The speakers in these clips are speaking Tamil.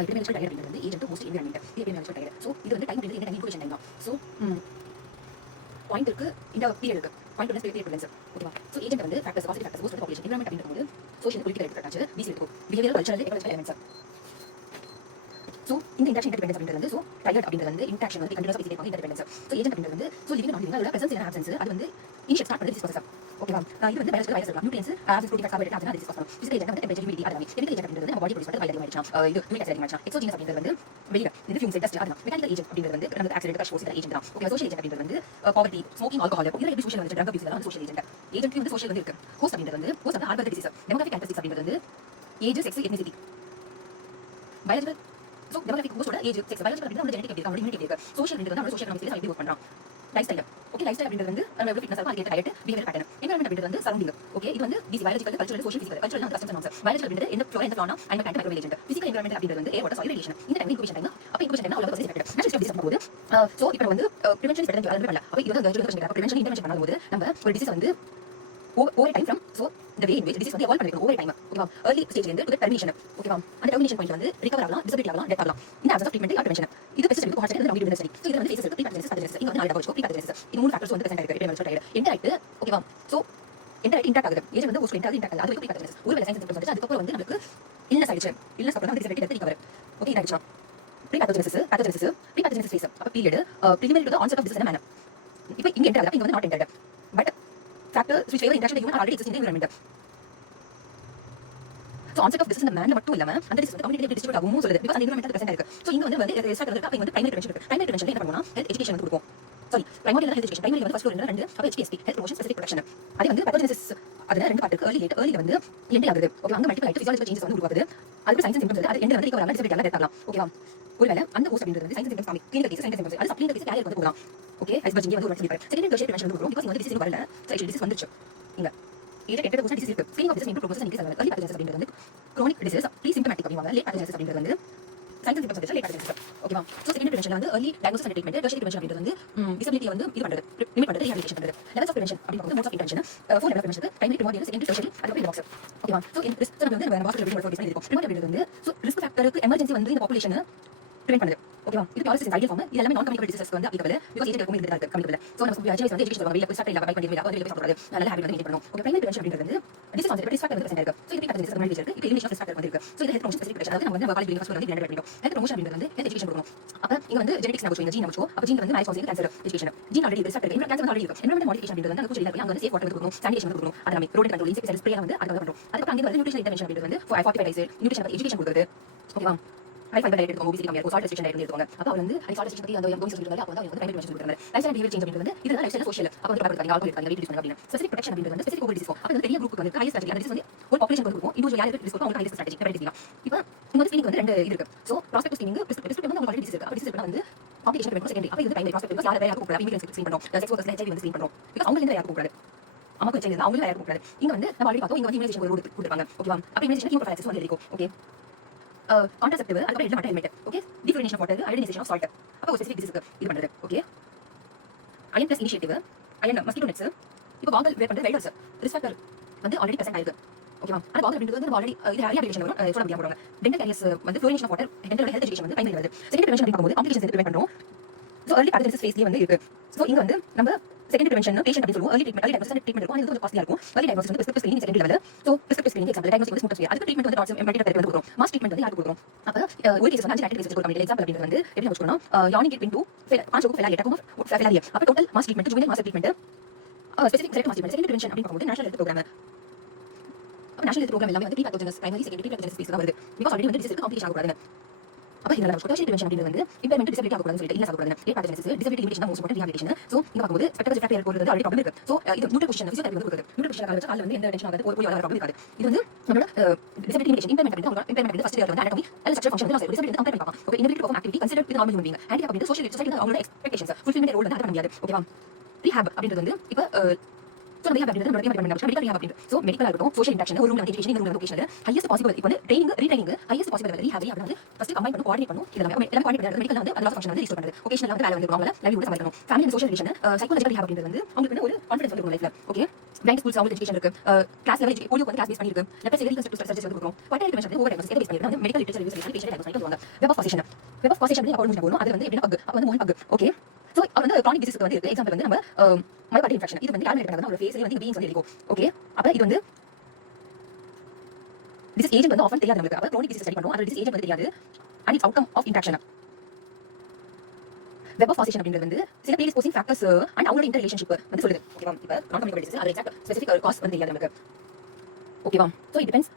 epidemiological diet அப்படிங்கிறது வந்து ஏஜ் வந்து most environment epidemiological diet. So இது வந்து டைம் அப்படிங்கிறது என்ன டைம் இன்குபேஷன் டைம் தான். ஸோ பாயிண்ட் இருக்கு இந்த பீரியட் இருக்கு பாயிண்ட் வந்து பீரியட் ப்ரெசன்ஸ் ஓகேவா. ஸோ ஏஜென்ட் வந்து factors positive factors post population environment அப்படிங்கும்போது சோஷியல் பொலிட்டிக்கல் எடுத்துக்காச்சு பிசி இருக்கும் behaviour cultural economical elements. So இந்த இன்டராக்ஷன் இன்டர்டிபெண்டன்ஸ் அப்படிங்கிறது வந்து ஸோ டையர்ட் அப்படிங்கிறது வந்து இன்டராக்ஷன் வந்து கண்டினியூஸாக பேசிட்டே இருப்பாங்க இன்டர்டிபெண்டன்ஸ். ஸோ ஏஜென்ட் அப்படிங்கிறது வந்து ஸோ லிவிங் நான் லிவிங் அதோட பிரசன்ஸ் என்ன ஆப்சன்ஸ் அது வந்து இனிஷியல் ஸ்டார்ட் பண்ணுறது ப்ராசஸ் ஓகேவா. இது வந்து பயாலஜிக்கல் வைரஸ் இருக்கலாம் நியூட்ரியன்ஸ் ஆப்சன்ஸ் ப்ரோட்டீன் கார்போஹைட்ரேட் அதெல்லாம் டிஸ்கஸ் பண்ணணும். பிசிக்கல் ஏஜென்ட் வந்து டெம்பரேச்சர் ஹியூமிடிட்டி அதெல்லாம் கெமிக்கல் ஏஜென்ட் அப்படிங்கிறது நம்ம பாடி ப்ரொடியூஸ் பண்ணுறது வைரஸ் ஆயிடுச்சு இது யூனிக் ஆசிட் ஆயிடுச்சு. எக்ஸோஜினஸ் அப்படிங்கிறது வந்து வெளியில இந்த ஃபியூம்ஸ் டஸ்ட் அதெல்லாம் மெக்கானிக்கல் ஏஜென்ட் அப்படிங்கிறது வந்து நம்ம ஆக்சிடென்ட் கஷ் ஃபோர்ஸ் ஏஜென்ட் தான் ஓகே. சோஷியல் ஏஜென்ட் அப்படிங்கிறது வந்து பாவர்ட்டி ஸ்மோக்கிங் ஆல்கஹால் இதெல்லாம் எப்படி சோஷியல் வந்து ட்ரக் அபியூஸ் இதெல்லாம் சோஷியல் ஏஜென்ட். ஏஜென்ட் வந்து சோஷியல் வந்து இருக்கு. ஹோஸ்ட் அப்படிங்கிறது வந்து ஹோஸ்ட் வந்து ஹார்பர் டிசீஸ் டெமோகிராஃபிக் கேரக்டரிஸ்டிக்ஸ் அப்படிங்கிறது வந்து age sex ethnicity biological. So demographic ஹோஸ்டோட ஏஜ் செக்ஸ் பயாலஜிக்கல் அப்படின்னா ஜெனடிக் எப்படி இருக்கு இம்யூனிட்டி இருக்கு. சோஷியல் அப்படிங்கிறது நம்ம சோஷியல் எக்கனாமிக்ஸ்ல எப்படி ஒர்க் பண்றோம் life style okay. Life style அப்படிங்கிறது வந்து நம்ம எப்படி ஃபிட்னஸ் இருக்கும் அதுக்கு டயட் பிஹேவியர் பேட்டர்ன். என்விரான்மெண்ட் அப்படிங்கிறது வந்து சரௌண்டிங் ஓகே. இது வந்து பிசி biological cultural social physical cultural தான் கஸ்டம்ஸ் நார்ம்ஸ். பயாலஜிக்கல் அப்படிங்கிறது என்ன ஃப்ளோரா என்ன fauna animal plant microwave agent. Physical environment அப்படிங்கிறது வந்து ஏர் வாட்டர் சாயில் ரேடியேஷன். இந்த டைம் இன்குபேஷன் டைம் அப்ப இன்குபேஷன் டைம் அவ்வளவு பர்சன்டேஜ் எஃபெக்ட் நேச்சுரல் டிசீஸ் பண்ணும்போது ஸோ இப்போ வந்து ப்ரிவென்ஷன் இஸ் பெட்டர் தென் பண்ணல. அப்ப இது வந்து ப்ரிவென்ஷன் இன்டர்வென்ஷன் பண்ணும்போது நம்ம ஒரு டிசீஸ் வந்து over time from so the way in which disease வந்து evolve பண்ணிருக்கும் over time ஓகேவா. early stage இருந்து to termination ஓகேவா. அந்த termination point வந்து recover ஆகலாம் disability ஆகலாம் death ஆகலாம். இந்த absence of treatment prevention இது best step heart attack longitudinal study. so இது வந்து phases இருக்கு pre-pathogenesis pathogenesis இங்க வந்து நாலு டபுள் pre-pathogenesis இது மூணு ஃபேக்டர்ஸ் வந்து பிரசன்ட் இருக்கு epidemiological diet interact ஓகேவா. so interact intact ஆகுது ஏஜ் வந்து host interact ஆகுது அது வரைக்கும் pre-pathogenesis ஒரு வேளை சைன்ஸ் சிம்ப்டம்ஸ் வந்து அதுக்கு அப்புறம் வந்து நமக்கு illness ஆயிடுச்சு illness அப்புறம் வந்து disability death recover ஓகே. இதாயிடுச்சு pre-pathogenesis pre-pathogenesis phase அப்ப period preliminary to the onset of disease in a manner. இப்போ இங்க என்டர் ஆகுது இங்க வந்து not entered but factors which favor interaction with human are already existing in the environment. So onset of disease in the man மட்டும் இல்லாம அந்த disease வந்து community distribute ஆகும் சொல்லுது because அந்த environment present இருக்கு. so இங்க வந்து risk factor இருக்கு. அப்ப இங்க வந்து primary prevention இருக்கு. primary prevention என்ன பண்ணுவோம்னா health education வந்து கொடுப்போம். sorry primary health education primary வந்து first floor ரெண்டு அப்ப HPSP health promotion specific protection. அதே வந்து pathogenesis அதுல ரெண்டு பார்ட் இருக்கு early late early வந்து எண்ட் ஆகுது ஓகே. அங்க மல்டிபிள் ஆயிட்டு physiological changes வந்து உருவாகுது அதுக்கு சைன்ஸ் சிம்ப்டம்ஸ் இருக்கு. அது எண்ட் வந்து recover ஆகலாம் disability ஆகலாம் death ஆகலாம் ஓகேவா. ஒருவேளை அந்த ஹோஸ்ட் அப்படிங்கிறது வந்து சைன்ஸ் சிம்ப்டம்ஸ் காமி கிளினிக்கல் கேஸ் சைன்ஸ் சிம்ப்டம்ஸ் அது சப்ளிமெண்டரி கேஸ் கேரியர் வந்து போகலாம் ஓகே. ஐஸ்பர்க் இங்க வந்து ஒரு சொல்லிருக்காரு செகண்டரி டெர்ஷியரி பிரெவென்ஷன் வந்து வரும் because இங்க வந்து டிசீஸ் வரல சோ டிசீஸ் வந்துச்சு இங்க ஏஜ் என்டர் ஹோஸ்ட் டிசீஸ் இருக்கு. Screening of disease improve process increase ஆகுது. early pathogenesis அப்படிங்கிறது வந்து chronic disease pre symptomatic அப்படிவாங்க. late pathogenesis அப்படிங்கிறது வந்து சைன்ஸ் சிம்ப்டம்ஸ் வந்து late pathogenesis ஓகேவா. சோ செகண்டரி பிரெவென்ஷன்ல வந்து early diagnosis and treatment tertiary prevention அப்படிங்கிறது வந்து disability வந்து இது பண்றது லிமிட் பண்றது rehabilitation பண்றது. levels of prevention அப்படிங்கிறது modes of intervention four level of prevention primary primordial secondary tertiary அதுக்கு box ஓகேவா. சோ இந்த risk நம்ம வந்து நம்ம ஹாஸ்பிடல் எப்படி ஃபோக்கஸ் பண்ணிருக்கோம். primordial அப்படிங்கிறது வந்து சோ risk factor எமர்ஜென்சி வந்து இந்த பாப்புலேஷன் prevent பண்ணுது ஓகேவா. இது பாலிசிஸ் ஐடியல் ஃபார்ம் இது எல்லாமே நான் கம்யூனிகபிள் டிசீசஸ்க்கு வந்து applicable because ஏஜ் இருக்கும் இருக்கு கம்யூனிகபிள். சோ நம்ம அட்வைஸ் வந்து எஜுகேஷன் சொல்லுவாங்க வெளிய போய் ஸ்டார்ட் இல்ல பை பண்ணி வெளிய வெளிய போய் சாப்பிடுறது நல்ல ஹேபிட் வந்து மெயின்டெய்ன் பண்ணனும் ஓகே. பிரைமரி பிரெவென்ஷன் அப்படிங்கிறது வந்து டிசீஸ் ஆன்செட் risk factor வந்து பிரசன்ட் இருக்கு. சோ இது pathogenesis கம்யூனிட்டி இருக்கு. இப்போ எலிமினேஷன் ஆஃப் risk factor வந்து இருக்கு. சோ இது ஹெல்த் ப்ரொமோஷன் ஸ்பெசிஃபிக் ப்ரெஷர் அதாவது நம்ம வந்து காலேஜ் ஃபர்ஸ்ட் வந்து பிளண்டட் பண்ணிட்டோம். ஹெல்த் ப்ரொமோஷன் அப்படிங்கிறது வந்து ஹெல்த் எஜுகேஷன் கொடுக்கணும். அப்ப இங்க வந்து ஜெனடிக்ஸ் நம்ம சொல்லுங்க ஜீன் நம்ம அப்ப ஜீன் வந்து marriage counselling cancer education gene already risk factor இருக்கு. கேன்சர் வந்து ஆல்ரெடி இருக்கு. environment modification அப்படிங்கிறது வந்து அங்க இருக்கு. அங்க வந்து சேஃப் வாட்டர் வந்து கொடுக்கணும் சானிடேஷன் வந்து கொடுக்கணும் அது நம்ம ரோட் கண்ட்ரோல் இன்செக்ட் ஸ்ப்ரே வந்து அதுக்கு பண்றோம். அதுக்கு அங்க வந்து நியூட்ரிஷனல் இன்டர்வென்ஷன் அப்படிங்கிறது வந்து 45 டேஸ் நியூட்ரிஷன் எஜுகேஷன் கொடுக்குறது ஓகேவா. ஹை ஃபைபர் டயட் எடுத்துக்கோங்க obesity கம்மியா இருக்கும் salt restriction டயட் எடுத்துக்கோங்க. அப்ப அவர் வந்து ஹை salt restriction பத்தி அந்த கோவிங் சொல்லிருக்காரு. அப்ப வந்து அவங்க பிரைமரி பிரெவென்ஷன் கொடுக்குறாங்க. லைஃப் ஸ்டைல் பிஹேவியர் சேஞ்ச் அப்படிங்கிறது வந்து இதுதான் லைஃப் ஸ்டைல் சோஷியல் அப்ப வந்து பாருங்க ஆல்கோஹால் இருக்காங்க வெயிட் ரிடியூஸ் பண்ண அப்படினா ஸ்பெசிஃபிக் ப்ரொடெக்ஷன் அப்படிங்கிறது வந்து ஸ்பெசிஃபிக் ஓவர் டிசீஸ் அப்ப வந்து பெரிய குரூப் வந்து ஹை ஸ்ட்ராட்டஜி அந்த டிசீஸ் வந்து ஒரு பாப்புலேஷன் கொடுக்கும் இண்டிவிஜுவல் யாருக்கு ரிஸ்க் இருக்கும் அவங்க ஹை ஸ்ட்ராட்டஜி பெரிய டிசீஸ். இப்போ இங்க வந்து ஸ்கிரீனிங் வந்து ரெண்டு இது இருக்கு. சோ ப்ராஸ்பெக்டிவ் ஸ்கிரீனிங் பிரிஸ்கிரிப்டிவ் வந்து ஆல்ரெடி டிசீஸ் இருக்கு. அப்ப டிசீஸ் இருக்கா வந்து காம்ப்ளிகேஷன் ப்ரிவென்ட் செகண்டரி அப்ப இது பிரைமரி ப்ராஸ்பெக்டிவ் யாரை யாருக்கு கூப்பிடலாம் இமிகிரன்ஸ் ஸ்கிரீன் பண்றோம் செக்ஸ் ஒர்க்கர்ஸ் HIV வந்து ஸ்கிரீன் பண்றோம் பிகாஸ் அவங்க இந்த யாருக்கு கூப்பிடாது அம்மாக்கு வச்சது அவங்க யாருக்கு கூப்பிடாது. இங்க வந்து நம்ம ஆல்ரெடி பார்த்தோம் இங்க வந்து இம்யூனைசேஷன் ஒரு ரூட் கொடுத்திருப்பாங்க ஓகேவா. அப்ப இம்யூனைசேஷன் ஹீமோஃபைலக்சிஸ் வந்து இருக்கும் ஓகே. கான்ட்ராசெப்டிவ் அதுக்கு அப்புறம் மட்டும் helmet okay. Differentiation of water iodinisation of salt அப்ப ஒரு ஸ்பெசிஃபிக் டிசீஸ்க்கு இது பண்றது okay. Iron plus initiative iron mosquito nets இப்போ வாங்கல் வேர் பண்றது வைரஸ் ரிஸ்க் ஃபேக்டர் வந்து ஆல்ரெடி பிரசன்ட் ஆயிருக்கு ஓகேவா. அந்த வாங்கல் அப்படிங்கிறது வந்து ஆல்ரெடி இது ரீஹபிலிட்டேஷன் வரும் சொல்ல முடியாம போறாங்க. டென்டல் கேரியர்ஸ் வந்து fluorination of water dental health education வந்து பிரைமரி வருது. செகண்டரி பிரெவென்ஷன் பண்ணும்போது காம்ப்ளிகேஷன்ஸ் வந்து பிரிவென்ட் பண்றோம். சோ early pathogenesis ஃபேஸ்லயே வந்து இருக்கு. சோ இங்க வந்து நம்ம செகண்டரி பிரெவென்ஷன் பேஷண்ட் அப்படி சொல்லுவோம். early treatment early diagnosis and treatment இருக்கும். அது கொஞ்சம் காஸ்ட்லியா இருக்கும். early diagnosis வந்து prescriptive screening secondary level. so prescriptive screening example diagnosis வந்து smooth அதுக்கு treatment வந்து டாக்டர் எம்பாடிக் தெரப்பி வந்து கொடுக்கும். மாஸ் ட்ரீட்மெண்ட் வந்து யாருக்கு கொடுக்கும். அப்ப ஒரு கேஸ் வந்து 5 ஆக்டிவ் கேஸ் கொடுக்க எக்ஸாம்பிள் அப்படிங்கிறது வந்து எப்படி வச்சுக்கணும் யானிங் கிட் இன்டு பாஞ்சோக்கு ஃபெலாலியா டக்கும் ஃபெலாலியா அப்ப total mass treatment juvenile mass treatment specific select mass treatment secondary prevention அப்படி பார்க்கும்போது நேஷனல் ஹெல்த் ப்ரோகிராம் அப்ப நேஷனல் ஹெல்த் ப்ரோகிராம் எல்லாமே வந்து pre-pathogenesis primary secondary pre-pathogenesis phase தான் வருது because already வந்து டிசீஸ் காம்ப்ளிகேஷன் ஆகக்கூடாது. அப்ப இதனால நம்ம டெர்ஷியரி பிரெவென்ஷன் அப்படிங்கிறது வந்து இம்ப்ளிமெண்ட் டிசபிலிட்டி ஆகக்கூடாதுன்னு சொல்லிட்டு இல்ல ஆகக்கூடாது. late pathogenesis disability limitation தான் மோஸ்ட் இம்பார்ட்டன்ட் rehabilitation. சோ இங்க பார்க்கும்போது ஸ்பெக்டரல் ரிஃப்ராக்டிவ் ஏர் போறது ஆல்ரெடி ப்ராப்ளம் இருக்கு. சோ இது நியூட்ரல் பொசிஷன் ஃபிசியோதெரபி வந்து கொடுக்குது. நியூட்ரல் பொசிஷன் கால வச்சு கால்ல வந்து எந்த டென்ஷன் ஆகாது போய் வர ப்ராப்ளம் இருக்காது. இது வந்து நம்மளோட disability limitation இம்ப்ளிமெண்ட் அப்படிங்கிறது இம்ப்ளிமெண்ட் வந்து ஃபர்ஸ்ட் இயர் வந்து anatomy அல்ல ஸ்ட்ரக்சர் ஃபங்க்ஷன் வந்து disability வந்து கம்பேர் பண்ணலாம். Okay inability to perform activity considered with normal human being handicap அப்படிங்கிறது சோஷியல் சொசைட்டி அவங்களோட எக்ஸ்பெக்டேஷன்ஸ் ஃபுல்ஃபில்மென்ட் ரோல் வந்து அத பண்ண முடியாது ஓகேவா. ரீஹாப் அப்படிங்கிறது வந்து இப்போ ஸோ நம்ம அப்படின்றது நம்ம மெடிக்கல் ரீஹாப் அப்படின்றது ஸோ மெடிக்கல் இருக்கட்டும் சோஷியல் இன்டராக்ஷன் ஒரு room education room location highest possible இப்போ வந்து training retraining highest possible rehab அப்படின்றது ஃபர்ஸ்ட் கம்பைன் பண்ணி கோஆர்டினேட் பண்ணும் இது நம்ம எல்லாம் கோஆர்டினேட் பண்ணுறது மெடிக்கல் வந்து அதோட ஃபங்க்ஷன் வந்து ரிஸ்டோர் பண்ணுறது ஒகேஷனல் வந்து வேலை வந்து வாங்கல லைவ்லிஹுட் சமைக்கணும் family and social relation psychological rehab அப்படின்றது வந்து உங்களுக்கு ஒரு கான்ஃபிடன்ஸ் வந்து லைஃப்ல ஓகே பேங்க் ஸ்கூல்ஸ் அவங்க எஜுகேஷன் இருக்கு கிளாஸ் லெவல் போலியோ வந்து கிளாஸ் பேஸ் பண்ணிருக்கு லெப்பஸ் எரி கன்செப்ட் சர்ஜரி வந்து கொடுக்கும் பட் இன்ஃபர்மேஷன் வந்து ஓவர் டைக்னோசிஸ் பேஸ் பண்ணிருக்கு மெடிக்கல் லிட்டரேச்சர் யூஸ் பண்ணி பேஷண்ட் டைக்னோசிஸ் பண்ணுவாங்க வெப் ஆஃப் காசேஷன் வந்து அக்கௌண்ட் போகணும் அது வந்து எப்படின்னா பக் அப்போ வந்து பக் ஓகே ஸோ அது வந்து க்ரானிக் டிசீஸ் வந்து இருக்கு எக்ஸாம்பிள் வந்து நம்ம மயோகார்டியல் இன்ஃபெக்ஷன் இது வந்து யாரும் எடுக்கிறாங்க ஒரு ஃபேஸ்ல வந்து பீயிங்ஸ் வந்து இருக்கும் ஓகே அப்போ இது வந்து டிசீஸ் ஏஜென்ட் வந்து ஆஃபன் தெரியாது நமக்கு அப்போ க்ரானிக் டிசீஸ் ஸ்டடி பண்ணுவோம் அது டிசீஸ் ஏஜென்ட் வந்து தெரியாது and it's outcome of interaction web of causation அப்படின்றது வந்து சில ப்ரீடிஸ்போசிங் ஃபேக்டர்ஸ் அண்ட் அவங்களோட இன்டர் ரிலேஷன்ஷிப் வந்து சொல்லுது ஓகேவா இப்போ நான் கம்யூனிகேட் டிசீஸ் அது எக்ஸாக்ட் ஸ்பெசிஃபிக் காஸ் வந்து தெரியாது நமக்கு ஓகேவா so it depends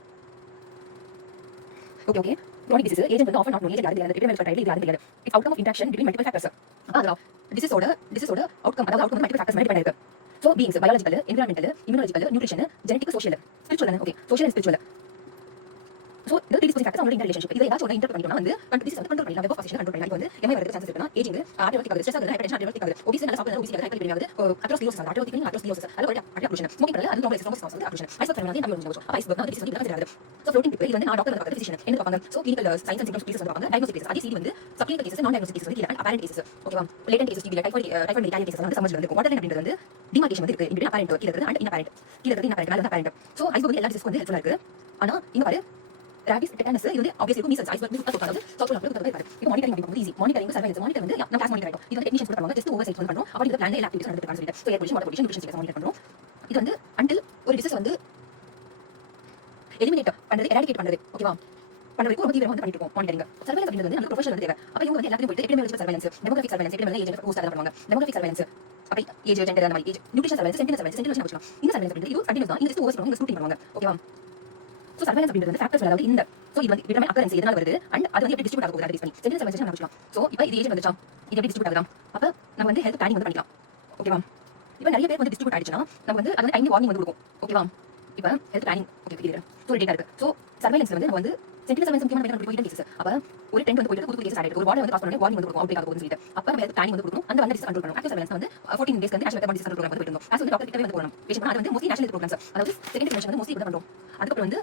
okay chronic disease agent வந்து often not known agent யாருக்கு தெரியாது ட்ரீட்மெண்ட் டைட்டில் இது யாருக்கு தெரியாது it's outcome of interaction between multiple factors அதனால டிசீஸோட அவுட்கம் அதாவது அவுட்கம் மல்டிபிள் ஃபேக்டர்ஸ் மேல டிபெண்ட் இருக்கு so beings biological environmental immunological nutrition genetic social spiritual okay social and spiritual so இந்த ப்ரீடிஸ்போசிங் ஃபேக்டர்ஸ் அவங்களோட இன்டர் ரிலேஷன்ஷிப் இதை ஏதாச்சும் ஒரு இன்டர் பண்ணிட்டோம்னா வந்து டிசீஸ் வந்து கண்ட்ரோல் பண்ணலாம் வெப் ஆஃப் கண்ட்ரோல் பண்ணலாம் வந்து எம்ஐ வரது சான்சஸ் இருக்குன்னா ஏஜிங் ஆர்டியோட்டிக் ஆகுது ஸ்ட்ரெஸ் ஆகுது ஹைப்பர்டென்ஷன் ஆர்டியோட்டிக் ஆகுது ஒபிசி நல்ல சாப்பிடுறது ஒபிசி ஹைப்பர் ஆகுது அட்ரோஸ்க்ளியோசிஸ் ஆர்டியோட்டிக் அது ஒரு அட்ரோஷன் ஸ்மோக்கிங் பண்ணல அது த்ரோம்போசிஸ் வந்து அட்ரோஷன் ஐஸ்பர்க் வந்து நம்ம யூஸ் பண்ணுவோம் ஐஸ்பர்க் வந்து டிசீஸ் வந்து தெரியாது ஸோ ஃப்ளோட்டிங் பீப்பிள் இது வந்து நான் டாக்டர் வந்து ஃபிசிஷியன் என்ன பார்ப்பாங்க so clinical science and symptoms cases வந்து பார்ப்பாங்க டயக்னோஸ்டிக் கேசஸ் அதே சீடி வந்து subclinical cases non diagnostic cases வந்து அப்பேரண்ட் கேசஸ் ஓகேவா latent cases TB typhoid medical cases வந்து சமஜ் வந்து வாட்டர் அப்படின்றது வந்து டிமார்கேஷன் வந்து இருக்கு இன்பிட்வீன் அப்பேரண்ட் கீழ இருக்கு அண்ட் இன்னப்பேரண்ட் கீழ இருக்கு இன்னப்பேரண்ட் மேல அப்பேரண்ட் ஸோ ஐஸ்பர்க் வந்து எல்லா டிசீஸ்க்கு வந்து ஹெல்ப்ஃபுல்லா இருக்கு ஆனா இங்க பாரு ராபிஸ் டெட்டானஸ் இது வந்து ஆப்வியஸ்லி மீசல்ஸ் ஐஸ்பர்க் வந்து சுத்தம் அதாவது சவுத் போல வந்து இருக்காது இப்போ மானிட்டரிங் அப்படி ஈஸி மானிட்டரிங் சர்வேலன்ஸ் மானிட்டர் வந்து நம்ம கிளாஸ் மானிட்டர் ஆகும் இது வந்து டெக்னீஷியன்ஸ் கூட பண்ணுவாங்க ஜஸ்ட் ஓவர் சைட் வந்து பண்றோம் அப்படி இந்த பிளான் எல்லா ஆக்டிவிட்டீஸ் நடந்துட்டு சொல்லிட்டு so air pollution water pollution nutrition monitor பண்றோம் இது வந்து அன்டில் ஒரு டிசீஸ் வந்து எலிமினேட் பண்றது எராடிகேட் பண்றது ஓகேவா பண்றதுக்கு ரொம்ப தீவிரமா வந்து பண்ணிட்டு இருக்கோம் மானிட்டரிங் சர்வேலன்ஸ் அப்படின்றது வந்து நமக்கு ப்ரொஃபஷனல் வந்து தேவை அப்ப இவங்க வந்து எல்லாத்தையும் போயிட்டு epidemiological surveillance demographic surveillance epidemiology agent post அதெல்லாம் பண்ணுவாங்க டெமோகிராஃபிக் சர்வேலன்ஸ் அப்ப ஏஜ் ஜெண்டர் அந்த மாதிரி age nutrition surveillance sentinel surveillance வச்சுக்கலாம் இந்த சர்வேலன்ஸ் அப்படின்றது இது கண்டினியூஸ் தான் இந்த ஜஸ்ட் ஓவர் பண்ணுவாங்க ஸ்கூட்டி பண்ணுவாங்க ஓகேவா ஸோ சர்வேலன்ஸ் அப்படின்றது வந்து ஃபேக்டர்ஸ் அதாவது இந்த ஸோ இது வந்து விட்டமின் அக்கரன்ஸ் எதனால வருது அண்ட் அது வந்து எப்படி டிஸ்ட்ரிபியூட் ஆக போகுது அதை பண்ணி சென்டினல் சர்வேலன்ஸ் நம்ம வச்சுக்கலாம் ஸோ இப்போ இது ஏஜ் வந்துச்சா இது எப்படி டிஸ்ட்ரிபியூட் ஆகுதா அப்போ நம்ம வந்து ஹெல்த் பிளானிங் வந்து பண்ணிக்கலாம் ஓகேவா இப்போ நிறைய பேர் வந்து டிஸ்ட்ரிபியூட் ஆயிடுச்சுன்னா நம்ம வந்து அது வந்து டைம் வார்னிங் வந்து கொடுக்கும் ஓகேவா இப்போ health planning okay clear so data இருக்கு ஸோ சர்வேலன்ஸ் வந்து நம்ம வந்து சென்டினல் சர்வேலன்ஸ் முக்கியமான பேர் போயிட்டு கேசஸ் அப்போ ஒரு டென்ட் வந்து போயிட்டு புது கேஸ் ஆயிடுது ஒரு வார்டு வந்து பாஸ் பண்ணி வார்னிங் வந்து கொடுக்கும் அவுட் ஆக போகுதுன்னு சொல்லிட்டு அப்போ நம்ம ஹெல்த் பிளானிங் வந்து கொடுக்கணும் அந்த வந்து கண்ட்ரோல் பண்ணணும் ஆக்சுவல் சர்வேலன்ஸ் வந்து 14 டேஸ்க்கு வந்து நேஷனல் டிசீஸ் கண்ட்ரோல் ப்ரோக்ராம் வந்து போயிட்டு இருந்தோம் வந்து டாக்டர் கிட்ட வந்து போகணும் பேஷண்ட் அது வந்து மோஸ்ட்லி நேஷனல் ப்ரோக்ராம்ஸ் அதாவது செகண்ட் ஜெனரேஷன் வந்து மோஸ்ட்லி இது பண்ணுறோம் அதுக்கப்புறம் வந்து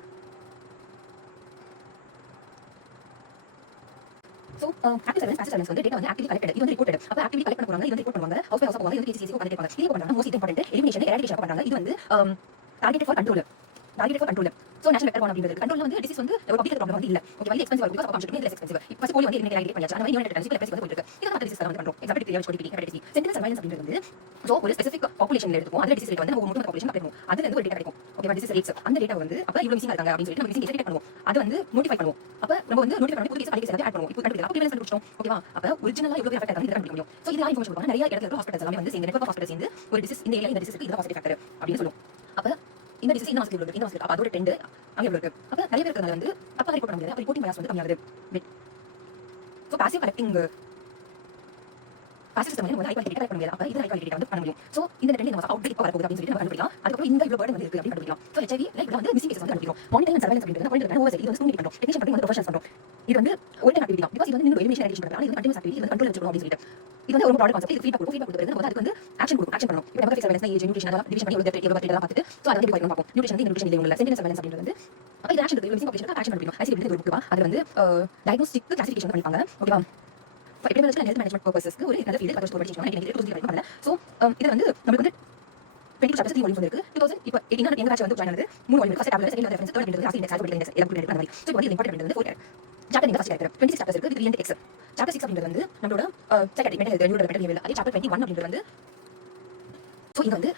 So, active surveillance, passive surveillance வந்து data வந்து actively collected. இது வந்து reported. அப்ப actively collect பண்ண போறாங்க, இது வந்து report பண்ணுவாங்க. house by house போவாங்க, இது வந்து KCCC கலெக்ட் பண்ணுவாங்க. இது பண்றாங்க most important elimination, eradication பண்றாங்க. இது வந்து targeted for control. targeted for control. So national vector 1 அப்படிங்கிறது கண்ட்ரோல்ல வந்து டிசீஸ் வந்து ஒரு பப்ளிக் ப்ராப்ளம் வந்து இல்ல. ஓகே வந்து expensive because of concept less expensive. இப்போ போலி வந்து eliminate பண்ணியாச்சு. அந்த யூனிட் டென்சிவ் லெப்ஸ் வந்து போயிட்டு இருக்கு. இது வந்து டிசீஸ் வந்து பண்றோம். Example DBT HDB hepatitis C. Sentinel surveillance அப்படிங்கிறது வந்து சோ ஒரு ஸ்பெசிஃபிக் பாப்புலேஷன்ல எடுத்துப்போம். அதுல டிசீஸ் ரேட் வந்து நம்ம மொத்த பாப்புலேஷன் கண்டுபிடிப்போம். அதுல இருந்து ஒரு டேட்டா கிடைக்கும். ஓகேவா டிசீஸ் ரேட்ஸ் அந்த டேட்டா வந்து அப்ப இவ்வளவு மிஸ்ஸிங் இருக்காங்க அப்படின்னு சொல்லிட்டு நம்ம மிஸ்ஸிங் டிடெக்ட் பண்ணுவோம். அது வந்து நோட்டிஃபை பண்ணுவோம். அப்ப நம்ம வந்து நோட்டிஃபை பண்ணி புது கேஸ் அடிக்க சேர்த்து ஆட் பண்ணுவோம். இப்போ கண்டுபிடிக்கலாம். அப்ப டிவைஸ் கண்டுபிடிச்சோம். ஓகேவா அப்ப ஒரிஜினலா இவ்வளவு எஃபெக்ட் ஆகுது கண்டுபிடிக்க முடியும். சோ இதெல்லாம் இன்ஃபர்மேஷன் கொடுப்பாங்க. நிறைய இடத்துல இருக்க ஹாஸ்பிடல்ஸ் எல்லாமே வந்து சேர்ந்து நெட்வொர்க் ஹாஸ்பிடல்ஸ் சேர்ந்து ஒரு டிசீஸ் இந்த ஏரியா இந்த டிசீஸ்க்கு இது பாசிட்டிவ் ஃபேக்டர் அப்படின்னு சொல்லுவோம். அப்ப இந்த டிசீஸ் இந்த ஹாஸ்பிடல் இருக்கு இந்த ஹாஸ்பிடல் அப்ப அதோட ட்ரெண்ட் அங்க இருக்கு. அப்ப நிறைய பேர் இருக்கறதுனால வந்து அப்ப ரிப்போர்ட் பண்ண முடியாது. அப்ப ரிப்போர்ட்டிங் பயாஸ் வந்து கம்மியாகுது. So passive collecting passive system வந்து ஹை குவாலிட்டி டேட்டா கலெக்ட் பண்ண முடியாது. அப்ப இது ஹை குவாலிட்டி டேட்டா வந்து பண்ண முடியும். சோ இந்த ட்ரெண்ட் நம்ம அவுட் இப்போ வரப்போகுது அப்படின்னு சொல்லிட்டு நம்ம கண்டுபிடிக்கலாம். அதுக்கப்புறம் இந்த இவ்வளவு பர்டன் வந்து இருக்கு அப்படின்னு கண்டுபிடிக்கலாம். சோ ஹெச்ஐவி லைக் வந்து மிஸ்ஸிங் கேஸ் வந்து கண்டுபிடிக்கும். மானிட்டரிங் அண்ட் சர்வேலன்ஸ் அப்படிங்கிறது பாயிண்ட் ஓவர் இது வந்து ஸ்கூல் பண்றோம். டெக்னிஷியன் பண்றோம் வந்து ப்ரொஃபஷனல்ஸ் பண்றோம். இது வந்து ஒரு டைம் ஆக்டிவிட்டி தான். பிகாஸ் இது வந்து இன்னும் எலிமினேஷன் எடிஷன் பண்றாங்க. இது வந்து கண்டினியூஸ் ஆக்டிவிட்டி இது வந்து கண்ட்ரோல் வச்சுக்கணும் அப்படின்னு சொல்லிட்டு இது வந்து ஒரு ப்ராடக்ட் கான்செப்ட். இது ஃபீட்பேக் கொடுத்து நம்ம அதுக்கு வந்து ஆக்ஷன் கொடுக்கும். ஆக்ஷன் பண்ணணும். இப்போ டெமோகிராஃபிக் சர்வேலன்ஸ் ஏஜ் நியூட்ரிஷன் அதெல்லாம் டிவிஷன் பண்ணி ஒரு டேட்டா எவ்வளவு டேட்டா பார்த்துட்டு சோ அதை வந்து டிவைட் பண்ணி பார்ப்போம். நியூட்ரிஷன் வந்து நியூட்ரிஷன் இல்லை சென்டினல் சர்வேலன்ஸ் அப்படிங்கிறது வந்து அப்ப இது ஆக்ஷன் இருக்கு. மிஸ்ஸிங் பாப்புலேஷனுக்கு ஆக்ஷன் பண்ணிக்கணும். ஐசிடி வந்து ஒரு புக் அது வந்து டயக்னோஸ்டிக் கிளாசிஃபிகேஷன் பண்ணிப்பாங்க. ஓகேவா for epidemiological and health management purposes க்கு ஒரு நல்ல ஃபீல்ட் கரெக்ட் ஸ்கோர் படிச்சீங்க 1992 பண்ணல. சோ இது வந்து நமக்கு வந்து 22 chapters 3 volumes இருக்கு. 2000 இப்போ 18 எங்க பேட்ச் வந்து ஜாயின் ஆனது 3 volume first topic second reference third அப்படிங்கிறது ஆசி இண்டெக்ஸ் ஆல்பர்ட் இண்டெக்ஸ் எல்லாம் புரியுது அந்த மாதிரி. சோ இப்போ வந்து இம்பார்ட்டன்ட் அப்படிங்கிறது 4 சாப்டர் நீங்க ஃபர்ஸ்ட் சாப்டர் 26 chapters இருக்கு. இது எக்ஸ் சாப்டர் 6 அப்படிங்கிறது வந்து நம்மளோட psychiatry mental health neuro mental level அதே சாப்டர் 21 அப்படிங்கிறது வந்து சோ இங்க வந்து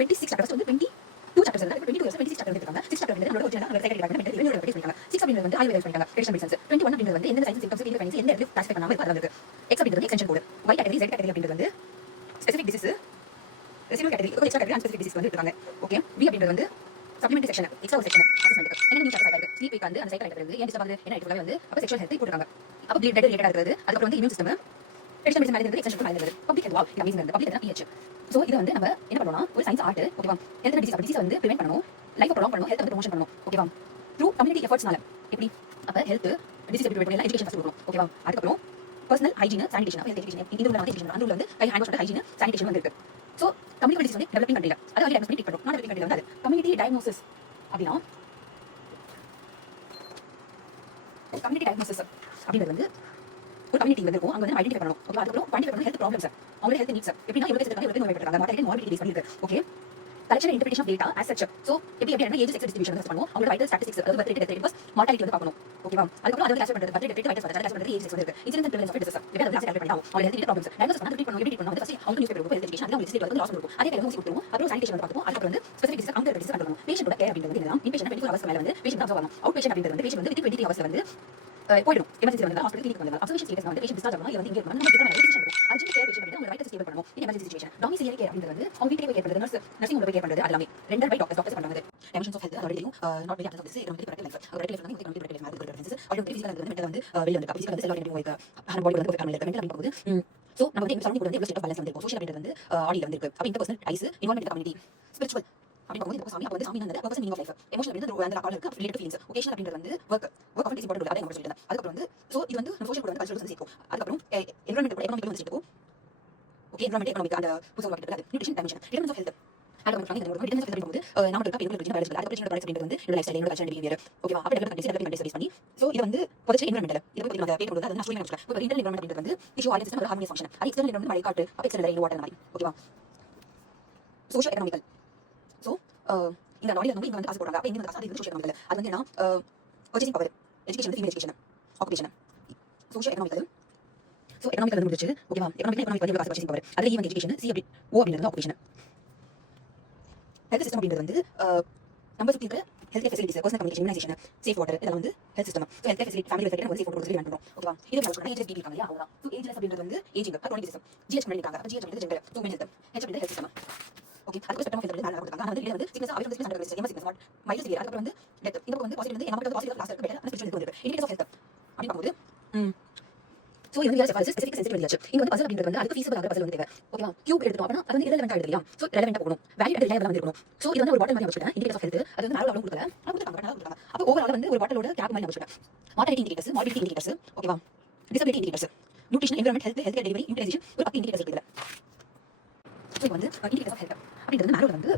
26 chapters வந்து 22 chapters இருக்கு. 22 இயர்ஸ் 26 chapters எடுத்துக்காங்க. 6 chapter வந்து நம்மளோட ஒரிஜினல் நம்ம psychiatry department mental neuro base பண்ணிருக்காங்க. 6 அப்படிங்கிறது வந்து ஆய்வு பண்ணிருக்காங்க. பேஷண்ட் மெடிசன்ஸ் 21 அப்படிங்கிறது வந்து எந்த சயின்ஸ் சிம்டம்ஸ் கிளினிக்கல் ஃபைண்டிங்ஸ் எந்த இடத்துல கிளாசிஃபை பண்ணாம இருக்கு அதுல இருக்கு. X அப்படிங்கிறது extension code. Y category Z category அப்படிங்கிறது வந்து specific disease residual category extra category and specific disease வந்து இருக்காங்க. ஓகே B அப்படிங்கிறது வந்து supplementary section extra section assessment என்ன நியூ சாப்டர் இருக்கு. ஸ்லீப் வீக் வந்து அந்த சைக்கிள் இருக்கு. ஏன் டிஸ்டர்ப் ஆகுது என்ன இருக்கு வந்து அப்ப செக்ஷுவல் ஹெல்த் போட்டுருக்காங்க. அப்ப பிளட் ரிலேட்டடா இருக்குது. அதுக்கு வந்து immune system traditional medicine management extension management public health இது அமேசிங் இருக்கு. பப்ளிக் ஹெல்த் PH சோ இது வந்து நம்ம என்ன பண்ணனும்னா ஒரு சயின்ஸ் ஆர்ட் ஓகேவா ஹெல்த் டிசீஸ் வந்து பிரிவென்ட் பண்ணனும் லைஃப் ப்ரொலாங் பண்ணனும் ஹெல்த் வந்து ப்ரமோஷன் பண்ணனும் ஓகேவா த்ரூ கம்யூனிட்டி எஃபர்ட்ஸ்னால எப்படி அப்ப ஹெல்த் டிசீஸ் பிரிவென்ட் பண்ணலாம் எஜுகேஷன் ஃபர்ஸ்ட் கொடுக்கணும் ஓகேவா அதுக்கப்புறம் personal hygiene sanitation health education இந்த உள்ள வந்து எஜுகேஷன் அந்த உள்ள வந்து ஹேண்ட் வாஷ் ஹைஜீன் சானிடேஷன் வந்து இருக்கு. ஸோ கம்யூனிட்டி டிசீஸ் வந்து டெவலப்பிங் கண்ட்ரியில் அதை வந்து டயக்னோஸ் பண்ணி ட்ரீட் பண்ணுறோம். நான் டெவலப்பிங் கண்ட்ரியில் வந்து அது கம்யூனிட்டி டயக்னோசிஸ் அப்படின்னா கம்யூனிட்டி டயக்னோசிஸ் அப்படின்றது வந்து ஒரு கம்யூனிட்டி வந்து இருக்கும். அங்கே வந்து ஐடென்டிஃபை பண்ணணும். ஓகே, அதுக்கப்புறம் ஐடென்டிஃபை பண்ணணும் ஹெல்த் ப்ராப்ளம்ஸ் அவங்களோட ஹெல்த் நீட்ஸ் எப்படின்னா எவ்வளோ பேர் எவ்வளோ நோய்பட்டிருக்காங்க மார்க்கெட்டிங் மார்பிலிட்டி பேஸ் பண்ணிருக்கு. Okay, collection and interpretation of data as such. So எப்படி ஏஜ் செக்ஸ் டிஸ்ட்ரிபியூஷன் வந்து பண்ணுவோம். அவங்களோட வைட்டல் ஸ்டாட்டிஸ்டிக்ஸ் அதாவது பர்த் ரேட் பிளஸ் மார்டாலிட்டி வந்து பார்க்கணும். ஓகேவா, அதுக்கப்புறம் அதை கிளாஸிஃபை பண்றது birth rate vital statistics classify பண்றது ஏஜ் செக்ஸ் வந்து incident and prevalence of disease எப்படி அதை கிளாஸிஃபை பண்ணி அவங்க ஹெல்த் ப்ராப்ளம்ஸ் டயக்னோஸ் பண்ணா ட்ரீட் பண்ணனும் எப்படி ட்ரீட் பண்ணனும் அது ஃபர்ஸ்ட் அவங்க நியூஸ் பேப்பர் ஹெல்த் எஜுகேஷன் அதுக்கு லிஸ்ட் வந்து லாஸ் பண்ணுவோம். அதே கையில ஊசி கொடுத்துருவோம். அப்புறம் சானிடேஷன் வந்து பார்ப்போம். அதுக்கப்புறம் வந்து specific disease counter disease control பண்ணுவோம். பேஷண்டோட கேர் அப்படின்றது என்னன்னா இன்பேஷன் 24 ஹவர்ஸ் மேல வந்து பேஷண்ட் அப்சர்வ் பண்ணணும். அவுட் பேஷண்ட் அப்படின்றது வந்து பேஷண்ட் வந்து 23 ஹவர்ஸ்ல வந்து போய்டும். எமர்ஜென்சி வந்து ஹாஸ்பிடல் கிளினிக் வந்து அப்சர்வேஷன் ஸ்டேட்டஸ் வந்து பேஷண்ட் டிஸ்சார்ஜ் ஆகணும். இது வந்து இங்க நம்ம கிட்ட வந்து டிசிஷன் இருக்கும். அர்ஜென்ட் கேர் பேஷண்ட் அப்படினா வைட்டல் ஸ்டேபிள் பண்ணணும். இது எமர்ஜென்சி சிச்சுவேஷன். டாமிசிலியரி கேர் அப்படின்றது வந்து அவங்க வீட்லயே கேர் பண்றது நர்சிங் உள்ள கேர் பண்றது எல்லாமே ரெண்டர் பை டாக்டர்ஸ் பண்றாங்க. டைமென்ஷன்ஸ் ஆஃப் ஹெல்த் அதோட தெரியும். Not very advance of this economic practical life our regulate பண்ணி எகனாமிக் ப்ராக்டிகல் லைஃப் அது டிஃபரன்சஸ் அது வந்து ஃபிசிக்கல் வந்து மென்டல் வந்து வெளிய வந்து ஃபிசிக்கல் வந்து செல் ஆர்கன் இருக்கு ஹேண்ட் பாடி வந்து பெர்ஃபெக்ட்டா இருக்கு மென்டல் அப்படி போகுது. சோ நம்ம வந்து சரௌண்டிங் வந்து எவ்வளவு ஸ்டேட் ஆஃப் பேலன்ஸ் வந்து இருக்கும். சோஷியல் அப்படின்றது வந்து ஆடில வந்து இருக்கு. அப்ப interpersonal ties involvement community spiritual அப்படி போகுது. இந்த சாமி அப்ப வந்து சாமின்றது purpose meaning of life emotional அப்படின்றது அந்த அக்கால இருக்கு ரிலேட்டட் ஃபீலிங்ஸ் ஒகேஷனல் அப்படின்றது வந்து ஒர்க் ஆஃப் இஸ் இம்பார்ட்டன்ட் அதை நம்ம சொல்லிட்டேன். அதுக்கப்புறம் வந்து சோ இது வந்து நம்ம சோஷியல் கூட வந்து கல்ச்சரல் வந்து சேர்க்கும். அதுக்கப்புறம் என்விரான்மென்ட் கூட எகனாமிக் வந்து சேர்க்கும். ஓகே, என்விரான்மென்ட் எகனாமிக் அந்த புதுசா வாக்கிட்டு அது nutrition dimension determinants of health அதுக்கு நம்ம இந்த டிட்டர்மினன்ஸ் ஆஃப் ஹெல்த் போகுது. நாம இருக்க பெரிய ரிஜினல் பயாலஜி அதுக்கு ப்ராடக்ட்ஸ் அப்படின்றது வந்து life style culture and behaviour. ஓகேவா, அப்ப டெவலப்மென்ட் ஸ்டடீஸ் பண்ணி சோ இது வந்து பொதுவாக என்விரான்மென்ட் இது பத்தி நம்ம பேர் கொடுத்தா அது நான் சொல்லிட்டு இருக்கேன். இப்போ இன்டர்னல் என்விரான்மென்ட் அப்படின்றது வந்து டிஷ்யூ ஆர்கன் சிஸ்டம் ஒரு ஹார்மோனியஸ் ஃபங்க்ஷன். அது எக்ஸ்டர்னல் என்விரான்மென்ட் மழை காற்று அப்ப எக்ஸ்டர்னல் ரெயின் வாட்டர் மாதிரி. ஓகேவா, சோஷியோ எகனாமிக்கல் சோ இந்த நாடில வந்து இங்க வந்து காசு போடுறாங்க. அப்ப இங்க வந்து காசு அது சோஷியோ எகனாமிக்கல் அது வந்து என்ன பர்ச்சேசிங் பவர் எஜுகேஷன் வந்து female education occupation socio economical so economical வந்து முடிச்சு. ஓகேவா, எகனாமிக்கல் வந்து காசு பர்ச்சேசிங் பவர் அதுல ஈவன் எஜுகேஷன் சி அப்படி ஓ அப்படின்றது ஆக்குபேஷன். ஹெல்த் சிஸ்டம் அப்படின்றது வந்து நம்ம சுத்தி இருக்க health facilities personal communication immunisation safe water இதெல்லாம் வந்து health system. So health facility family welfare வந்து சேஃப் வாட்டர் சொல்லி பண்ணுறோம். ஓகேவா, இது நம்ம ஏஜ் பிபி இருக்காங்க இல்லையா அவ்வளோ. ஸோ ஏஜ்லெஸ் அப்படின்றது வந்து ஏஜிங் க்ரோனிக் டிசீஸ் ஜிஹெச் பண்ணிருக்காங்க. அப்போ ஜிஹெச் அப்படின்றது gender so men health H அப்படின்றது ஹெல்த் சிஸ்டம். ஓகே, அதுக்கு ஸ்பெக்ட்ரம் ஆஃப் ஹெல்த் மேல கொடுத்தாங்க. ஆனால் வந்து இதுல வந்து சிக்னஸ் அவே வந்து standard MS sickness not mild severe. அதுக்கப்புறம் வந்து டெத் இந்த பக்கம் வந்து பாசிட்டிவ் வந்து நமக்கு பாசிட்டிவ் லாஸ்ட் இருக்கு பெட்டர் ஆனால் ஸ்பெஷல் இருக்கு இண்டிகேட்டர்ஸ் ஆஃப் ஹெல்த் அப்படி பார்க்கும்போது சோ இது வந்து ஸ்பெசிஃபிக் சென்சிட்டிவ் ஆச்சு. இங்க வந்து பசல் அப்படின்றது வந்து அதுக்கு ஃபீஸபிள் ஆகிற பசல் வந்து தேவை. ஓகேவா, கியூப் எடுத்தோம் அப்படின்னா அது வந்து இரலவெண்டா ஆயிடுது இல்லையா. சோ ரெலவெண்டா போகணும் வேல்யூ அண்ட் ரிலையபிளா இருக்கணும். சோ இது வந்து ஒரு பாட்டில் மாதிரி வச்சுட்டேன் இண்டிகேட்டர்ஸ் ஆஃப் ஹெல்த் அது வந்து நாலு அளவு கொடுக்கல அது கொடுத்தாங்க. அப்போ ஓவரால் வந்து ஒரு பாட்டிலோட கேப் மாதிரி வச்சுட்டேன். மார்டாலிட்டி இண்டிகேட்டர்ஸ் மார்பிலிட்டி இண்டிகேட்டர்ஸ் ஓகேவா disability indicators nutrition environment health health care delivery intelligence ஒரு 10 இண்டிகேட்டர்ஸ் இருக்குதுல. சோ இது வந்து இண்டிகேட்டர்ஸ் ஆஃப் ஹெல்த் அப்படின்றது வந்து நாலு வந்து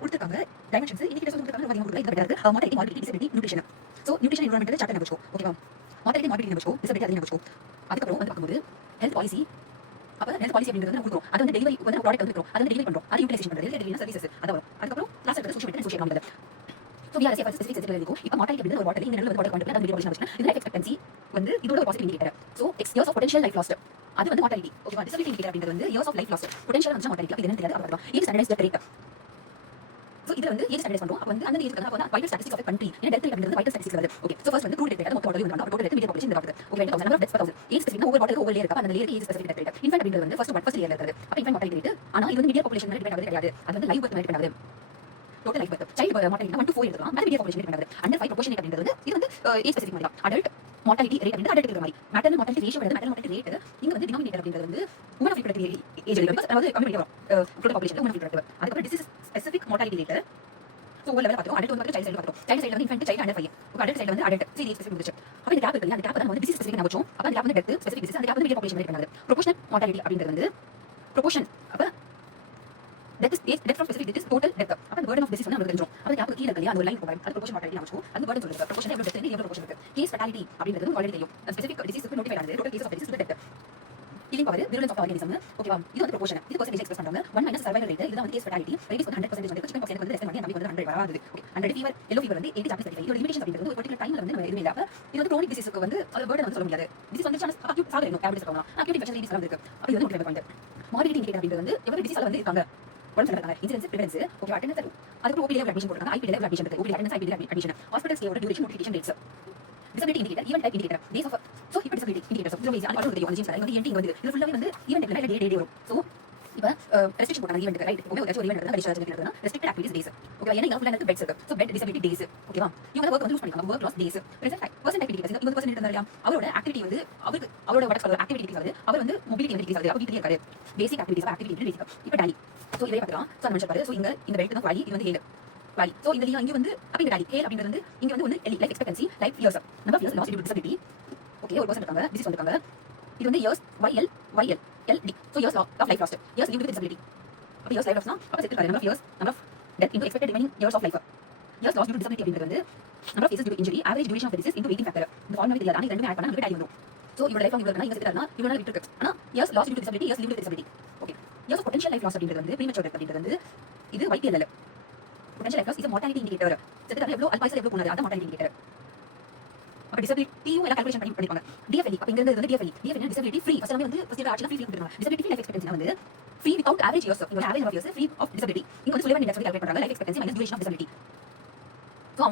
கொடுத்துருக்காங்க. டைமென்ஷன்ஸ் இண்டிகேட்டர்ஸ் கொடுத்துருக்காங்க நிறைய கொடுக்கல. இந்த பெட்டா இருக்கு mortality morbidity disability nutrition. So nutrition environment chart நம்ம வச்சுக்கோ. ஓகேவா, மார்டாலிட்டி மார்பிலிட்டி நம்ம வச்சுக்கோ டிசபிலிட்டி அதை நம்ம வச்சுக்கோ. அதுக்கப்புறம் வந்து பார்க்கும்போது ஹெல்த் பாலிசி அப்ப ஹெல்த் பாலிசி அப்படின்றது நம்ம கொடுக்குறோம். அது வந்து டெலிவரி வந்து ப்ராடக்ட் வந்து கொடுக்குறோம். அது வந்து டெலிவரி பண்றோம். அது யூட்டிலைசேஷன் பண்றது ஹெல்த் டெலிவரி சர்வீசஸ் அது வரும். அதுக்கப்புறம் லாஸ்ட் இருக்கிறது social media social economic. So we are safe specific sensitive இருக்கும். இப்போ மார்டாலிட்டி அப்படின்றது ஒரு பாட்டில் இந்த நடுவுல பாட்டில் கான்டெக்ட் அது டெலிவரி பண்ணி இது லைஃப் எக்ஸ்பெக்டன்சி வந்து இதோட ஒரு positive indicator. So years of potential life lost அது வந்து மார்டாலிட்டி. ஓகேவா, டிசபிலிட்டி இண்டிகேட்டர் அப்படின்றது வந்து years of life lost potential வந்து மார்டாலிட்டி அப்படி என்னன்னு தெரியாது. அப்புறம் ஏஜ் ஸ்டாண்டர்டைஸ்ட் ரேட் சோ இதுல வந்து ஏஜ் ஸ்டாண்டர்டைஸ் பண்றோம். அப்ப வந்து அந்த ஏஜ் அப்ப வைட்டல் ஸ்டாட்டிஸ்டிக்ஸ் ஆஃப் கண்ட்ரி என்ன டெத் ரேட் அப்படின்றது வைட்டல் ஸ்டாட்டிஸ்டிக்ஸ் வருது. ஓகே, சோ ஃபர்ஸ்ட் வந்து ட்ரூ டெத் ரேட் மொத்த டோட்டல் வந்து டோட்டல் டெத் மீடியம் பாப்புலேஷன் இந்த வருது. Okay, number of deaths per 1000 age specific ஒவ்வொரு பாட்டிலுக்கு ஒவ்வொரு லேயர் இருக்கு. அந்த லேயருக்கு age specific death rate infant அப்படின்றது வந்து ஃபர்ஸ்ட் இயர்ல இருக்குது. அப்ப இன்ஃபென்ட் மார்டாலிட்டி ரேட் ஆனா இது வந்து மீடியம் பாப்புலேஷன் மேல டிபெண்ட் ஆகுது கிடையாது. அது வந்து லைவ் பர்த் மேல டிபெண்ட் ஆகுது. Total life birth child mortality 1 to 4 எடுத்துக்கலாம். அது மீடியம் பாப்புலேஷன் டிபெண்ட் ஆகுது. அண்டர் 5 ப்ரொபோர்ஷனேட் அப்படின்றது வந்து இது வந்து ஏஜ் ஸ்பெசிஃபிக் மாதிரி தான். அடல்ட் மார்டாலிட்டி ரேட் அப்படின்றது அடல்ட் இருக்கிற மாதிரி. மேட்டர்னல் மார்டாலிட்டி ரேஷியோ வந்து மேட்டர்னல் மார்டாலிட்டி ரேட் இங்க வந்து டினாமினேட்டர் அப்படின்றது வந்து women of reproductive age because அதாவது கம்யூனிட்டி வரும் total population women of reproductive. அதுக்கப்புறம் disease specific mortality rate so ஒவ்வொரு லெவல் பார்த்தோம். அடல்ட் வந்து சைல்ட் சைல்ட் பார்த்தோம். சைல்ட் சைல்ட் வந்து infant child under 5 okay adult child வந்து அடல்ட் சரி ஏஜ் ஸ்பெசிஃபிக் முடிச்சு. அப்ப இந்த கேப் இருக்கு அந்த கேப் தான் வந்து டிசீஸ் ஸ்பெசிஃபிக் நம்ம வச்சோம். அப்ப அந்த கேப் வந்து டெத் ஸ்பெசிஃபிக் டிசீஸ் அந்த கேப் வந்து மீடியம் பாப்புலேஷன் மேல டிபெண்ட் ஆகுது. ப்ரொபோர்ஷனல் மார்டாலிட்டி அப்படின்றது வந்து ப்ரொபோர்ஷன் அப்ப death is death from specific disease total death அப்ப the burden of disease வந்து நமக்கு தெரியும். அப்ப கேப் கீழ இருக்கு அந்த ஒரு லைன் போடுறோம். அது ப்ரொபோர்ஷன் மார்டாலிட்டி நம்ம வச்சுக்கோ. அந்த burden சொல்லுங்க. ப்ரொபோர்ஷன் எவ்வளவு டெத் எவ்வளவு ப்ரொபோர்ஷன் இருக்கு. கேஸ் ஃபெட்டாலிட்டி அப்படின்றது ஆல்ரெடி தெரியும். ஸ்பெசிஃபிக் டிசீஸ்க்கு நோட்டிஃபை ஆனது total case of disease death healing power virulence of the organism ஓகேவா இது வந்து ப்ரொபோர்ஷன் இது பர்சன்டேஜ் எக்ஸ்பிரஸ் பண்றாங்க 1 - survival rate இதுதான் வந்து கேஸ் ஃபெட்டாலிட்டி ரேட் வந்து 100% வந்து சிக்கன் பாக்ஸ் வந்து லெஸ் தென் 1 வந்து 100 வராது. ஓகே 100 ஃபீவர் yellow ஃபீவர் வந்து 80 சாப்டர்ஸ் 35 இதோட லிமிடேஷன் அப்படின்றது ஒரு பர்టిక్యులர் டைம்ல வந்து நம்ம எதுமே இல்ல. அப்ப இது வந்து chronic diseaseக்கு வந்து அது burden வந்து சொல்ல முடியாது. disease வந்து acute சாக இருக்கும் டேப்லெட்ஸ் எடுக்கலாம். acute infection disease வந்து இருக்கு. அப்ப இது வந்து ஒரு பாயிண்ட். morbidity indicator அப்படின்றது வந்து எவ்வளவு டிசீஸ் வந்து இருக்காங்க ஒன் சொல்றாங்க இன்சிடென்ஸ் பிரெவென்ஸ் ஓகே அட்டெண்டன்ஸ் அதுக்கு ஓபி லெவல் அட்மிஷன் போடுறாங்க ஐபி லெவல் அட்மிஷன் இருக்கு OP attendance IP level admission hospital stay ஓட duration notification dates disability indicator event type indicator days of so இப்போ disability indicators இது வந்து அது தெரியும் ஜீன்ஸ் வந்து எண்டிங் வந்து இது ஃபுல்லாவே வந்து ஈவென்ட் இல்ல டே டே வரும் சோ இப்போ ரெஸ்ட்ரிக்ஷன் போட்டாங்க ஈவென்ட் ரைட் ஓகே ஒரு ஈவென்ட் நடந்தா டிஸ்சார்ஜ் நடக்குதுனா ரெஸ்ட்ரிக்டட் ஆக்டிவிட்டீஸ் டேஸ் ஓகே ஏன்னா இங்க வந்து பெட்ஸ் இருக்கு சோ பெட் டிசபிலிட்டி டேஸ் ஓகேவா இவங்க வர்க் வந்து யூஸ் பண்ணிக்கலாம் work loss days person activity இவங்க பர்சன் இருந்தா இல்லையா அவரோட ஆக்டிவிட்டி வந்து அவருக்கு அவரோட வாட் சொல்ற ஆக்டிவிட்டி வந்து அவர் வந்து மொபிலிட்டி வந்து டிக்ரீஸ் ஆகுது அவர் வீட்லயே இருக்காரு பேசிக் ஆக்டிவிட்டிஸ் ஆக்டிவிட்டி பேசிக் இப்போ டாலி சோ இதே பார்க்கலாம் சோ நம்ம பாரு சோ இங்க இந்த பெல்ட் தான் வாலி இது வந்து ஹேல் வாலி சோ இதுல இங்க வந்து அப்ப இந்த டாலி ஹேல் அப்படிங்கிறது வந்து இங்க வந்து life expectancy life years number of years lost due to disability okay ஒரு பர்சன் இருக்காங்க டிசீஸ் வந்திருக்காங்க இது வந்து years YL YL LD. So years of life lost, years lived with disability. அப்போ இயர்ஸ் லைஃப் லாஸ்னா அப்போ செத்துட்டு number of years, number of death into expected remaining years of life. Years lost due to disability அப்படின்றது வந்து number of cases due to injury, average duration of disease into waiting factor. இந்த ஃபார்முலா தெரியல, ஆனால் ரெண்டுமே ஆட் பண்ணா நமக்கு டேலி வரும். ஸோ இவரோட லைஃப் லாங் இவருக்கு இங்க செத்துட்டாருன்னா இவரால விட்டு இருக்கு. ஆனால் years lost due to disability, years lived with disability. Okay, years of potential life loss அப்படின்றது வந்து ப்ரீமெச்சூர் டெத் அப்படின்றது வந்து இது YPLL. Potential life loss is mortality indicator. செத்துட்டாரு எவ்வளோ அல்பாய்ஸில் எவ்வளோ போனாரு அதான் மார்டாலிட்டி இண்டிகேட்டர். அப்போ டிசபிலிட்டியும் எல்லாம் கால்குலேஷன் பண்ணிப்பாங்க. DFLE அப்போ இங்க இருந்து வந்து DFLE டிசபிலிட்டி ஃப்ரீ. ஃபர்ஸ்ட் வந்து ஃபர்ஸ்ட் ஆட்சில ஃப்ரீ கொடுத்துருவாங்க. டிசபிலிட்டி லைஃப் எக்ஸ்பெக்டன்சி வந்து ஃப்ரீ வித்அவுட் ஆவரேஜ் இயர்ஸ். இங்க average of years free of disability. இங்க வந்து சுலிவன் இண்டெக்ஸ் வந்து கால்குலேட் பண்றாங்க. Life expectancy minus duration of disability. So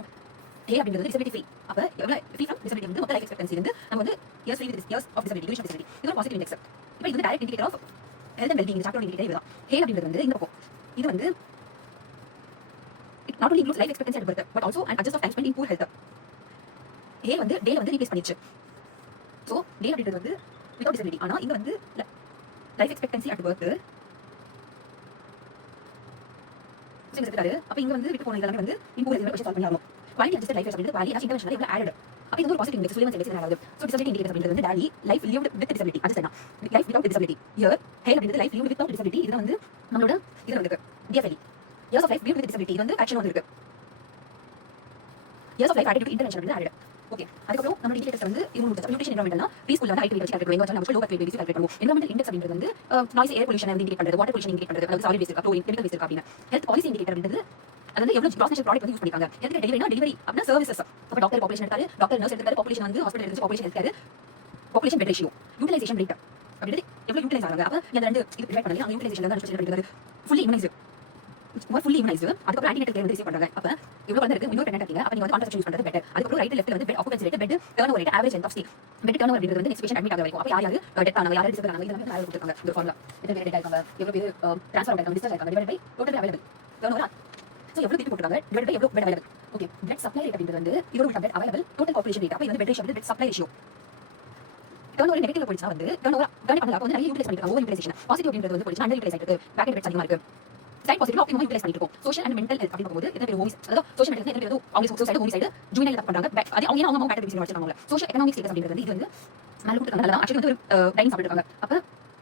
டே அப்படின்றது டிசபிலிட்டி ஃப்ரீ. அப்போ எவ்வளோ ஃப்ரீ ஃப்ரம் டிசபிலிட்டி வந்து மொத்த லைஃப் எக்ஸ்பெக்டன்சி வந்து நம்ம வந்து years free with years of disability, duration of disability. இது ஒரு பாசிட்டிவ் இண்டெக்ஸ். இப்போ இது வந்து direct indicator of health and wellbeing. இந்த சாப்டர் இண்டிகேட்டர் இதுதான். ஹே அப்படின்றது வந்து இந்த பக்கம் இது வந்து it not only includes life expectancy at birth but also and adjust of time spend in poor health. ஹே வந்து டேல வந்து ரீப்ளேஸ் பண்ணிச்சு. ஸோ டே அப்படின்றது வந்து வித்அவுட் டிசபிலிட்டி. ஆனால் இங்கே வந்து லைஃப் எக்ஸ்பெக்டன்சி அட் பர்த் செத்துட்டாரு. அப்போ இங்கே வந்து விட்டு போன எல்லாமே வந்து இம்பூர் ஹெல்த் கொஸ்டின் சால்வ் பண்ணி ஆகணும். குவாலிட்டி அட்ஜஸ்ட் லைஃப் அப்படின்றது குவாலிட்டி அஸ் இன்டர்வென்ஷனல் எவ்வளோ ஆடட். அப்போ இது ஒரு பாசிட்டிவ் இண்டெக்ஸ் சுலிவன் இண்டெக்ஸ் ஆகுது. ஸோ டிசபிலிட்டி இண்டிகேட்டர் அப்படின்றது வந்து DALY life lived with disability adjust ஆனா லைஃப் வித்அவுட் டிசபிலிட்டி. இயர் ஹே அப்படின்றது லைஃப் லிவ்ட் வித்அவுட் டிசபிலிட்டி. இது வந்து நம்மளோட இது வந்து DFLE years of life lived with disability. இது வந்து ஆக்ஷன் வந்து இருக்கு. Years of life added to intervention வந்து ஆடட். ஓகே, அதுக்கப்புறம் நம்ம இண்டிகேட்டர்ஸ் வந்து இது முடிஞ்சது. நியூட்ரிஷன் என்வரன்மென்ட்னா ப்ரீஸ்கூல்ல வந்து ஹைட் வெயிட் வச்சு கால்குலேட் பண்ணுவோம். நம்ம லோ பர்த் வெயிட் கால்குலேட் பண்ணுவோம். என்வரன்மென்டல் இண்டெக்ஸ் அப்படின்றது வந்து நாய்ஸ் ஏர் பொல்யூஷன் வந்து இண்டிகேட் பண்றது, வாட்டர் பொல்யூஷன் இண்டிகேட் பண்றது, அதாவது சாலிட் வேஸ்ட் இருக்கா, ஃப்ளோரின் கெமிக்கல் வேஸ்ட் இருக்கா அப்படின்னு. ஹெல்த் பாலிசி இண்டிகேட்டர் அப்படின்றது அது வந்து எவ்வளவு கிராஸ் நேச்சுரல் ப்ராடக்ட் வந்து யூஸ் பண்ணிருக்காங்க. எதுக்கு டெலிவரினா டெலிவரி அப்படினா சர்வீசஸ். அப்போ டாக்டர் பாப்புலேஷன் எடுத்தாரு, டாக்டர் நர்ஸ் எடுத்தாரு, பாப்புலேஷன் வந்து ஹாஸ்பிடல் எடுத்து பாப்புலேஷன் எடுத்தாரு, population bed ratio, utilization rate அப்படின்றது எவ்வளவு யூட்டிலைஸ் ஆறாங்க. அப்போ இந்த ரெண்டு இது டிவைட் பண்ணி அந்த யூட்டிலைசேஷன் தான் ஸ்பெஷல் அப்படின்றது ஃபுல்லி இம்யூனைஸ்டு. Fully immunised. அதுக்கப்புறம் ஆன்டிநேட்டல் கேர் வந்து ரிசீவ் பண்றாங்க. அப்போ இவ்வளவு குழந்தை இருக்கு, இன்னொரு பிரெக்னன்ட் இருக்கீங்க, அப்போ நீங்க வந்து கான்ட்ராசெப்ஷன் யூஸ் பண்றது பெட்டர். அதுக்கப்புறம் ரைட் லெஃப்ட்ல வந்து bed occupancy rate, bed turn rate, average length of stay. Bed turn அப்படின்றது வந்து நெக்ஸ்ட் பேஷண்ட் அட்மிட் ஆக வரைக்கும். அப்போ யார் டெத் ஆனாங்க, யார் டிசபிள் ஆனாங்க, இதெல்லாம் மேல கொடுத்துருக்காங்க. இந்த ஃபார்முலா எத்தனை பேர் டெத் ஆயிருக்காங்க, எவ்வளவு பேர் ட்ரான்ஸ்ஃபர் ஆயிருக்காங்க, டிஸ்சார்ஜ் ஆயிருக்காங்க divide by total available turn over. So எவ்வளவு திருப்பி போட்டுருக்காங்க டிவைட் பை எவ்வளவு bed available. Okay, blood supply rate அப்படின்றது வந்து இதோட உள்ள bed available total population rate. அப்போ இது வந்து பெட் ரேஷியோ வந்து bed supply ratio. Turn over negative போயிடுச்சா வந்து டர்ன் ஓவர் பண்ணல. அப்போ வந்து நிறைய யூட்டிலைஸ் பண்ணிருக்காங்க. Over utilisation. பாசிட்டிவ் அப்படின்றது வந்து போயிடுச்சு, அண்டர் யூட்டிலைஸ் ஆயிருக்கு, பேக் பெட்ஸ் அதிகமா இருக்கு. சைட் பாசிட்டிவ் ஆப்டிமமா யூட்டிலைஸ் பண்ணிட்டு இருக்கோம். சோஷியல் அண்ட் மென்டல் ஹெல்த் அப்படின்னு போகும்போது எத்தனை பேர் ஹோமிஸ், அதாவது சோஷியல் மென்டல் எத்தனை பேர் அவங்க சோசைட்டி ஹோமிஸ் சைடு ஜூனியர் தப்பு பண்றாங்க. அது அவங்க அவங்க கேட்டகரிஸ் வச்சிருக்காங்க. சோஷியல் எகனாமிக் ஸ்டேட்டஸ் அப்படின்றது வந்து இது வந்து மேல கொடுத்துருக்காங்க. நல்லா ஆக்சுவலி வந்து ஒரு டைம் சாப்பிட்டுருக்காங்க. அப்போ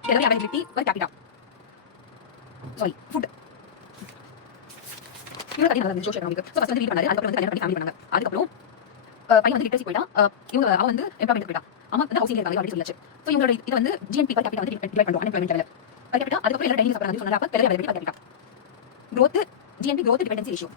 delivery availability per capita sorry food இவ்வளவு கதை நல்லா சோஷியல் எகனாமிக். ஸோ ஃபர்ஸ்ட் வந்து ரீட் பண்ணாரு, அதுக்கப்புறம் வந்து கல்யாணம் பண்ணி ஃபேமிலி பண்ணாங்க. அதுக்கப்புறம் பையன் வந்து லிட்டரசி போயிட்டா, இவங்க அவ வந்து எம்ப்ளாய்மெண்ட் போயிட்டா, அம்மா வந்து ஹவுசிங் இருக்காங்க அப்படி சொல்லியாச்சு. ஸோ இவங்களோட இது வந்து GNP பர் கேபிட்டா வந்து டிவைட் பண்ணுவோம். Unemployment level per capita. அதுக்கப்புறம் எல்லாரும் டைனிங் சாப்பிட்றாங்க சொன்னாங்க. அப்போ delivery availability per capita growth GNP growth dependency ratio.